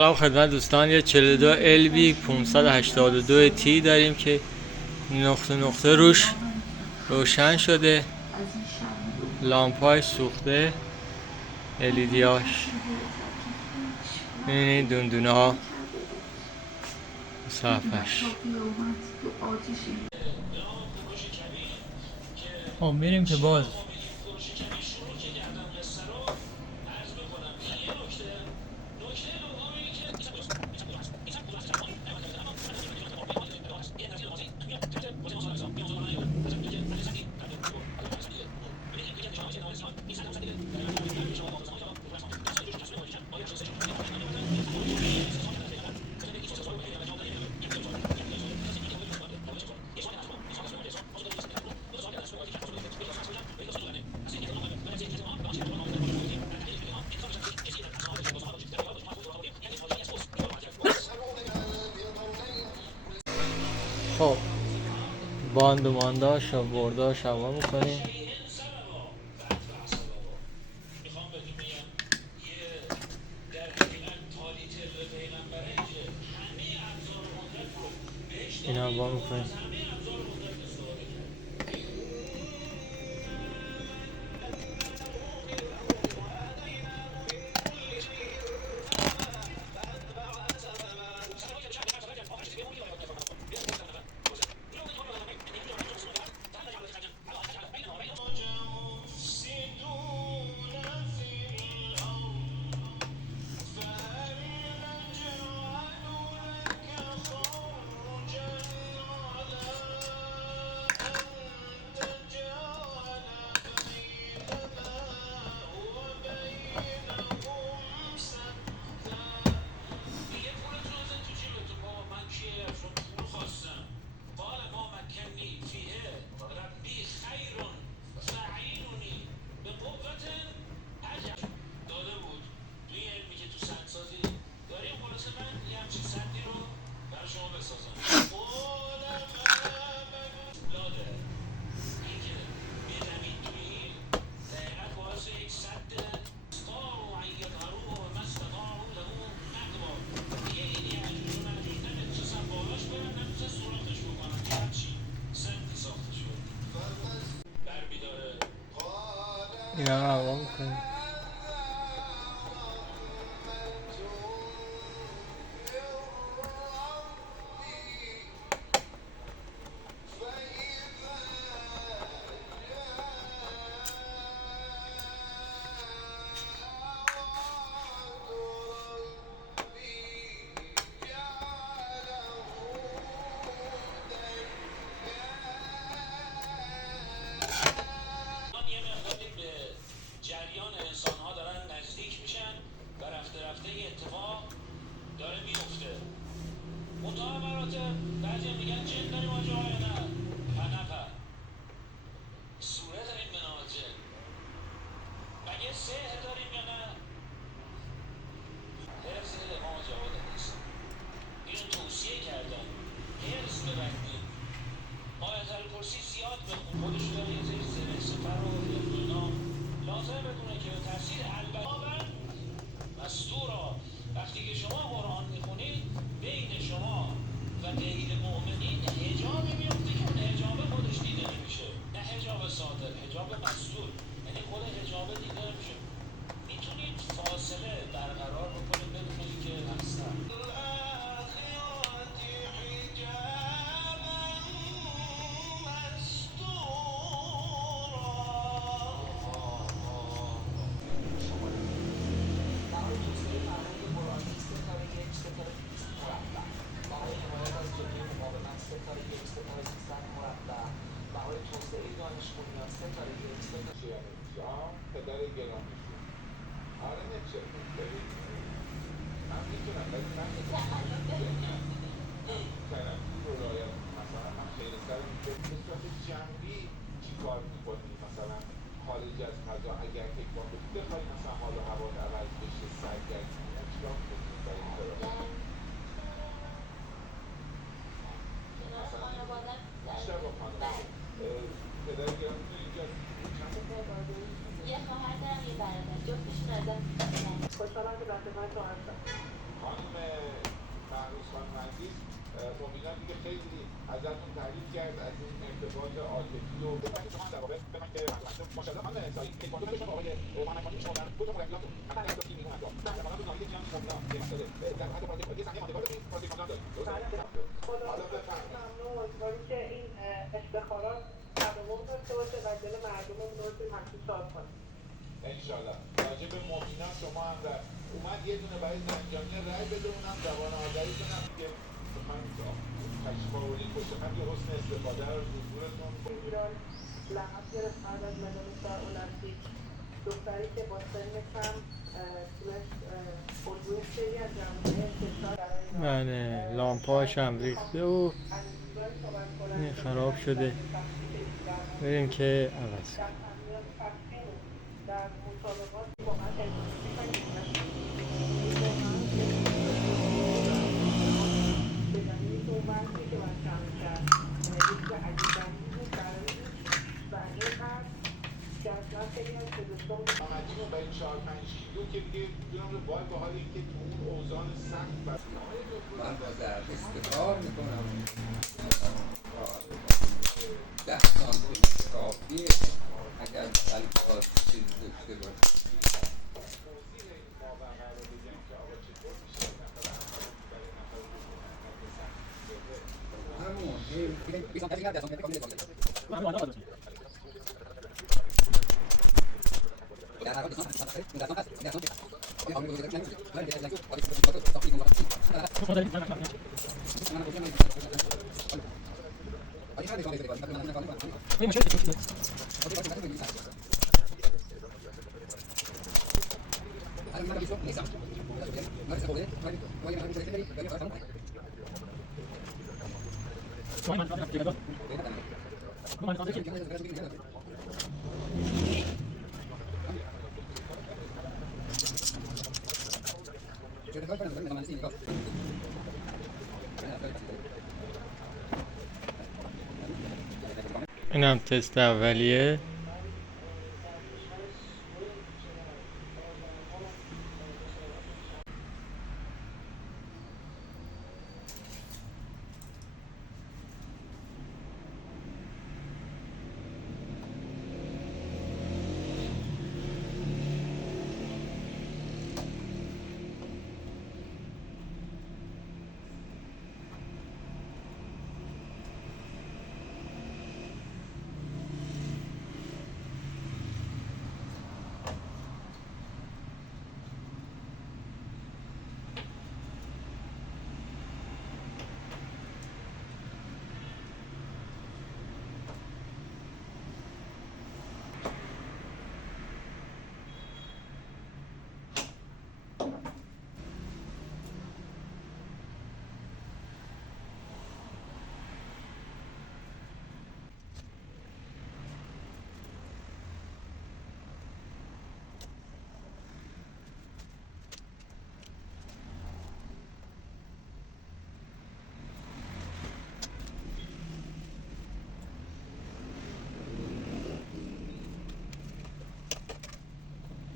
سلام خدمت دوستان. یه 42 LB 582 تی داریم که نقطه نقطه روش روشن شده، لامپاش سوخته، LED هاش این دندونه ها صفحش. خب میریم که باز خب بانداش و برداش هوا میکنیم. این هوا میکنیم. این هوا میکنیم. بعضی میگن جن داریم آجا یا نه پنفه صورت داریم به نام جن مگه سحر داریم یا نه حرز امام جواد نیست اینو توصیه کردن حرز ببندیم آیت الکرسی زیاد بخون خودش داره یه سری زره سفر و اینا لازم بدونه که به تفسیر البابا مستورا وقتی که شما قرآن میخونید بین شما و غیر مؤمنین حجابی میفته که اون حجاب خودش دیده نمیشه، نه حجاب صادر، حجاب مستور، یعنی خود حجاب دیده نمیشه. میتونید فاصله برقرار بکنید بدونید که هستن. پدر گرامیشون آره نمیشه من میتونم ولی من کنم رو رایت مثلا من خیلی سر به صورت جمعی چی کار میکنی مثلا خارج از فضا اگر فکر کنم بخوایی مثلا حال و هوا عوض بشه سرگرد کنم چیکار میکنی برای این کارا مثلا بیشتر با خانواده پدر گرامیشون اینجا چند تا کار برداری؟ یه خواهر دارم یه برادر جفتشون ازم خوشحالم که در خدمت تو هستم. خانم ازتون تعریف کرد از این ارتباط عاطفی و شما در واقع به من که ماشاءالله من انسایی یک بار داشتم آقای محمد خانی شما دو تا مربیاتون حتی از تیم میمونن نه مثلا تو زاویه میان خودنا یه مسئله در حد پروژه یه صحنه ماندگار داریم پروژه کاملا داریم حالا بفرمایید ممنون امیدواریم که این افتخارات تداوم داشته باشه و دل مردممون رو بتونیم همچنین شاد کنیم انشالله. راجع به مبینا شما هم در اومد یه دونه برای زنجانی رای بده، اونم زبان آذری کنم که من تشفاوری کشتم یه حسن استفاده رو حضورتون ایران لقب گرفت بعد از مدال المپیک، دختری که با سن کم تونست الگوی خیلی از جوانای کشور برای بله لامپاش هم ریخته و این خراب شده. بریم که عوض در تمرینات تقسیم در مسابقات واقعا انتخابی و به دلیل اون وقتی که باید جمع کرد ریسک عجیب‌غریبی بود برای و اینقدر جذاب خیلی از پزشکان محمدی رو برای 4-5 کیلو که دیگه جناب وای به حال اینکه تو اون اوزان سخت من با درد استفار میکنم 10 سانتی کافیه اگر الفاظ چیز داشته باشه اینم تست اولیه.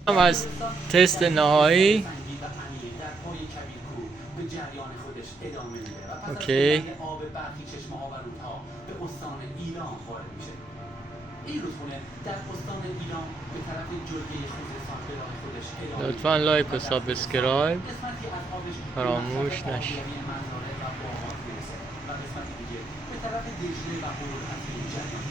هم از تست نهایی. اوکی. آب برخی چشمه ها و رودها به استان ایران وارد میشه. این رودخونه در استان ایران به طرف جلگه خوزستان به راه خودش ادامه میده. لطفاً لایک و سابسکرایب قسمتی از آبش فراموش به طرف نشه. آبیاری منظاره و باغات میرسه و قسمتی دیگه به طرف دجله و هرمز جریان